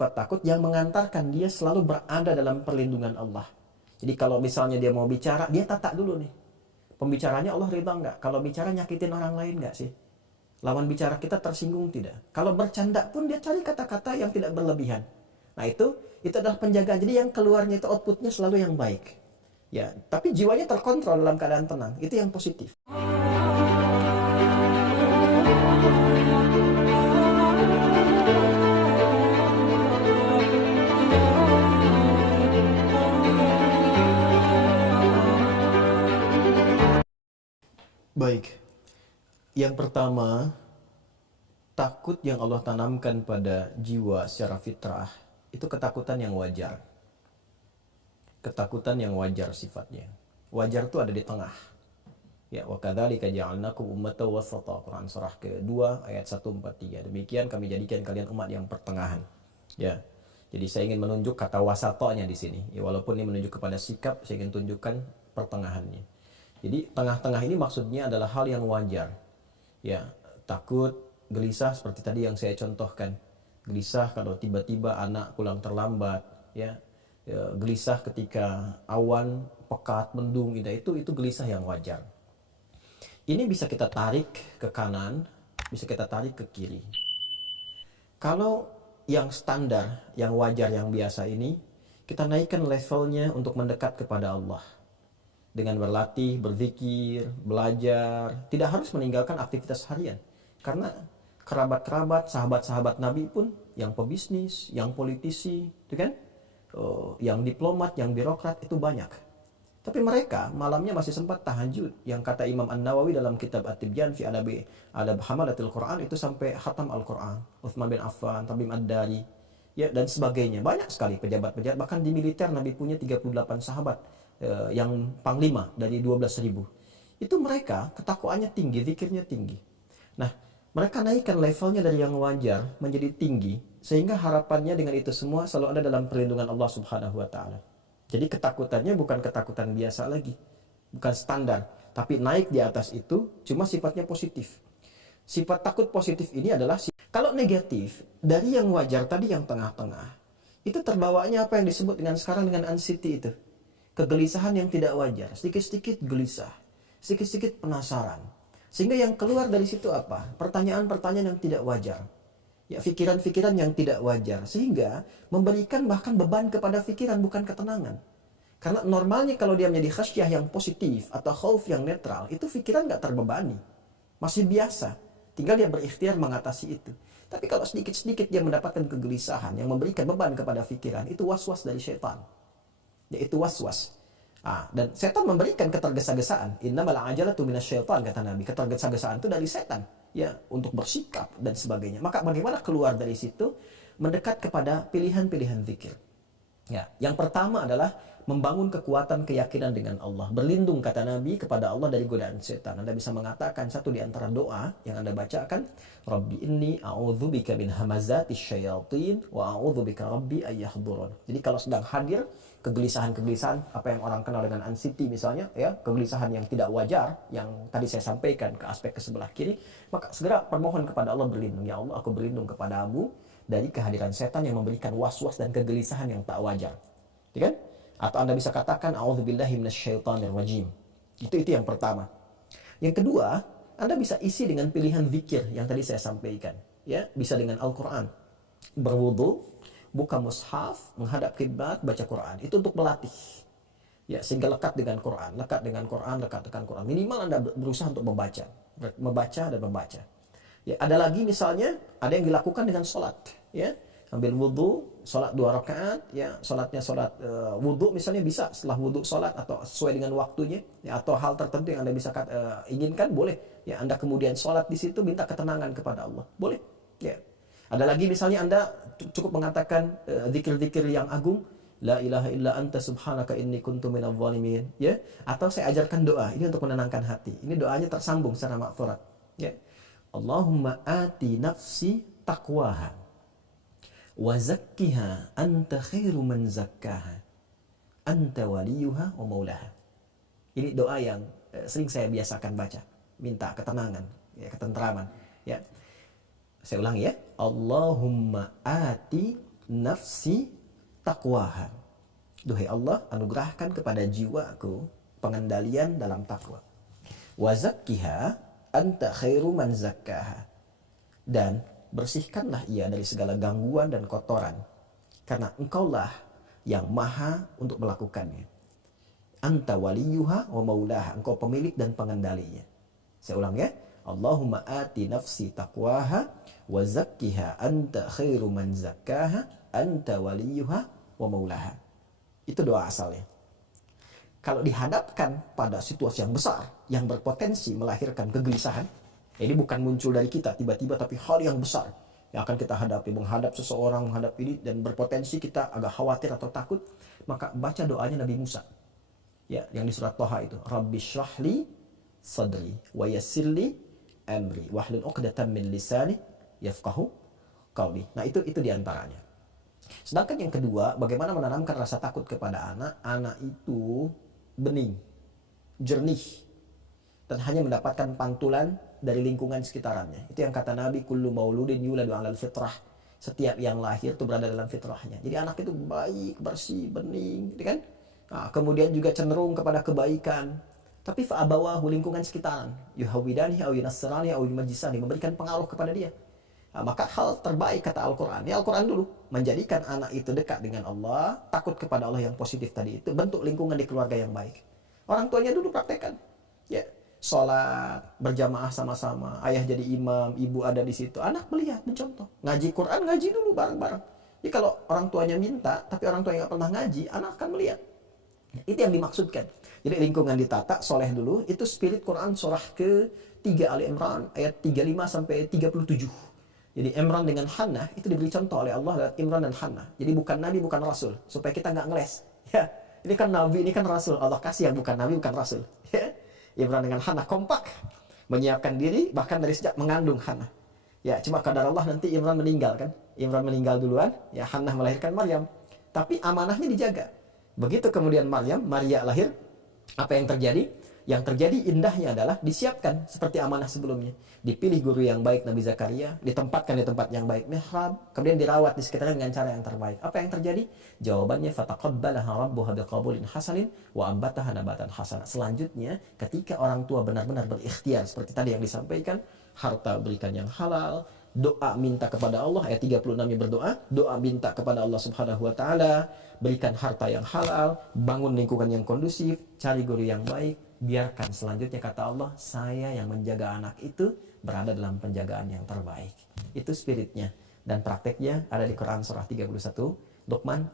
sifat takut yang mengantarkan dia selalu berada dalam perlindungan Allah. Jadi kalau misalnya dia mau bicara, dia tata dulu nih. Pembicaranya Allah ridha nggak? Kalau bicara nyakitin orang lain nggak sih? Lawan bicara kita tersinggung tidak? Kalau bercanda pun dia cari kata-kata yang tidak berlebihan. Nah itu adalah penjagaan. Jadi yang keluarnya itu outputnya selalu yang baik. Ya, tapi jiwanya terkontrol dalam keadaan tenang. Itu yang positif. Baik, yang pertama, takut yang Allah tanamkan pada jiwa secara fitrah, itu ketakutan yang wajar. Ketakutan yang wajar sifatnya. Wajar itu ada di tengah. Ya, wa kadzalika ja'alnakum ummatan wasata. Quran surah ke-2 ayat 143. Demikian kami jadikan kalian umat yang pertengahan. Ya. Jadi saya ingin menunjuk kata wasatonya di sini. Ya, walaupun ini menunjuk kepada sikap, saya ingin tunjukkan pertengahannya. Jadi tengah-tengah ini maksudnya adalah hal yang wajar. Ya, takut, gelisah seperti tadi yang saya contohkan. Gelisah kalau tiba-tiba anak pulang terlambat, ya. Gelisah ketika awan pekat mendung, itu gelisah yang wajar. Ini bisa kita tarik ke kanan, bisa kita tarik ke kiri. Kalau yang standar, yang wajar, yang biasa ini, kita naikkan levelnya untuk mendekat kepada Allah. Dengan berlatih, berzikir, belajar, tidak harus meninggalkan aktivitas harian. Karena kerabat-kerabat, sahabat-sahabat Nabi pun, yang pebisnis, yang politisi, itu kan? Yang diplomat, yang birokrat, itu banyak. Tapi mereka malamnya masih sempat tahajud. Yang kata Imam An-Nawawi dalam kitab At-Tibyan fi Adab Hamalatil Quran, itu sampai khatam Al-Quran. Uthman bin Affan, Tamim Ad-Dari, ya, dan sebagainya. Banyak sekali pejabat-pejabat. Bahkan di militer Nabi punya 38 sahabat yang panglima dari 12.000. Itu mereka ketakwaannya tinggi, zikirnya tinggi. Nah, mereka naikkan levelnya dari yang wajar menjadi tinggi, sehingga harapannya dengan itu semua selalu ada dalam perlindungan Allah Subhanahu wa Ta'ala. Jadi ketakutannya bukan ketakutan biasa lagi, bukan standar, tapi naik di atas itu, cuma sifatnya positif. Sifat takut positif ini adalah, kalau negatif, dari yang wajar tadi yang tengah-tengah, itu terbawanya apa yang disebut dengan sekarang dengan anxiety itu. Kegelisahan yang tidak wajar, sedikit-sedikit gelisah, sedikit-sedikit penasaran. Sehingga yang keluar dari situ apa? Pertanyaan-pertanyaan yang tidak wajar. Ya, pikiran-pikiran yang tidak wajar, sehingga memberikan bahkan beban kepada pikiran, bukan ketenangan. Karena normalnya kalau dia menjadi khasyah yang positif atau khauf yang netral, itu pikiran nggak terbebani, masih biasa, tinggal dia berikhtiar mengatasi itu. Tapi kalau sedikit-sedikit dia mendapatkan kegelisahan yang memberikan beban kepada pikiran, itu was-was dari syaitan, yaitu was-was. Dan setan memberikan ketergesa-gesaan. Innamal ajalatu minasyaitan, kata Nabi. Ketergesa-gesaan itu dari setan, ya, untuk bersikap dan sebagainya. Maka bagaimana keluar dari situ? Mendekat kepada pilihan-pilihan zikir. Ya, yang pertama adalah membangun kekuatan keyakinan dengan Allah. Berlindung, kata Nabi, kepada Allah dari godaan setan. Anda bisa mengatakan satu di antara doa yang Anda bacakan, Rabbi inni a'udzubika min hamazatis syayatin wa a'udzubika rabbi ayyahdurun. Jadi kalau sedang hadir kegelisahan-kegelisahan, apa yang orang kenal dengan anxiety misalnya, ya, kegelisahan yang tidak wajar, yang tadi saya sampaikan ke aspek ke sebelah kiri, maka segera permohon kepada Allah berlindung. Ya Allah, aku berlindung kepadamu dari kehadiran setan yang memberikan was-was dan kegelisahan yang tak wajar. Ya kan? Atau Anda bisa katakan a'udzubillahi minasyaitonir rajim. Itu yang pertama. Yang kedua, Anda bisa isi dengan pilihan zikir yang tadi saya sampaikan, ya, bisa dengan Al-Qur'an. Berwudu, buka mushaf, menghadap kiblat, baca Quran. Itu untuk melatih, ya, sehingga lekat dengan Quran, lekat dengan Quran, lekat dengan Quran. Minimal Anda berusaha untuk membaca dan membaca. Ya, ada lagi misalnya, ada yang dilakukan dengan sholat, ya, ambil wudu, sholat 2 rakaat, ya, sholatnya sholat wudu misalnya bisa setelah wudu sholat atau sesuai dengan waktunya, ya, atau hal tertentu yang Anda bisa inginkan, boleh, ya, Anda kemudian sholat di situ minta ketenangan kepada Allah, boleh, ya. Ada lagi misalnya Anda cukup mengatakan zikir-zikir yang agung, la ilaha illa anta subhanaka inni kuntu minadh dhalimin, ya, atau saya ajarkan doa ini untuk menenangkan hati. Ini doanya tersambung secara maghfurat, ya. Allahumma ati nafsi taqwaha wa zakkiha anta khairu man zakkaha anta waliyuha wa maulaha. Ini doa yang sering saya biasakan baca, minta ketenangan, ya, ketentraman, ya. Saya ulangi, ya. Allahumma ati nafsi taqwaha. Duhai Allah, anugerahkan kepada jiwaku pengendalian dalam takwa. Wa zakkiha anta khairu man zakkaha. Dan bersihkanlah ia dari segala gangguan dan kotoran, karena engkaulah yang maha untuk melakukannya. Anta waliyuha wa maulaha. Engkau pemilik dan pengendalinya. Saya ulang ya. Allahumma ati nafsi taqwaha wa zakkiha anta khairu man zakkaha anta waliyuha wa maulaha. Itu doa asalnya. Kalau dihadapkan pada situasi yang besar yang berpotensi melahirkan kegelisahan, ini bukan muncul dari kita tiba-tiba, tapi hal yang besar yang akan kita hadapi, menghadap seseorang, menghadap ini, dan berpotensi kita agak khawatir atau takut, maka baca doanya Nabi Musa. Ya, yang di surat Thaha itu, Rabbi shrahli sadri wa yassirli amri wahlul 'uqdatam min lisani yafqahu qawli. Nah, itu diantaranya. Sedangkan yang kedua, bagaimana menanamkan rasa takut kepada anak. Anak itu bening, jernih, dan hanya mendapatkan pantulan dari lingkungan sekitarannya. Itu yang kata Nabi, kullu mauludin yuladu 'alal fitrah. Setiap yang lahir itu berada dalam fitrahnya. Jadi anak itu baik, bersih, bening, gitu kan? Nah, kemudian juga cenderung kepada kebaikan. Tapi fa'abawahu, lingkungan sekitaran, yuhawidanihi au yunassirani au yumajjisani, memberikan pengaruh kepada dia. Nah, maka hal terbaik kata Al-Quran, ya Al-Quran dulu, menjadikan anak itu dekat dengan Allah, takut kepada Allah yang positif tadi itu, bentuk lingkungan di keluarga yang baik. Orang tuanya dulu praktekkan, ya, sholat berjamaah sama-sama, ayah jadi imam, ibu ada di situ, anak melihat, mencontoh, ngaji Quran, ngaji dulu bareng-bareng. Jadi kalau orang tuanya minta, tapi orang tuanya nggak pernah ngaji, anak akan melihat. Itu yang dimaksudkan. Jadi lingkungan ditata, soleh dulu, itu spirit Quran surah ke-3 Ali Imran ayat 35 sampai 37. Jadi Imran dengan Hannah itu diberi contoh oleh Allah lewat Imran dan Hannah. Jadi bukan Nabi, bukan Rasul, supaya kita nggak ngeles. Ya, ini kan Nabi, ini kan Rasul. Allah kasih yang bukan Nabi, bukan Rasul. Ya. Imran dengan Hannah kompak, menyiapkan diri bahkan dari sejak mengandung Hannah. Ya, cuma kadar Allah nanti Imran meninggal kan. Imran meninggal duluan, ya Hannah melahirkan Maryam. Tapi amanahnya dijaga. Begitu kemudian Maria lahir, apa yang terjadi? Yang terjadi indahnya adalah disiapkan seperti amanah sebelumnya. Dipilih guru yang baik Nabi Zakaria, ditempatkan di tempat yang baik mihrab, kemudian dirawat di sekitarnya dengan cara yang terbaik. Apa yang terjadi? Jawabannya fataqabbalaha rabbuha biqabulin hasanin wa ambataha nabatan hasana. Selanjutnya, ketika orang tua benar-benar berikhtiar seperti tadi yang disampaikan, harta berikan yang halal, doa minta kepada Allah, ayat 36-nya berdoa, doa minta kepada Allah Subhanahu wa taala, berikan harta yang halal, bangun lingkungan yang kondusif, cari guru yang baik, biarkan selanjutnya kata Allah, saya yang menjaga anak itu berada dalam penjagaan yang terbaik. Itu spiritnya, dan prakteknya ada di Quran surah 31 Luqman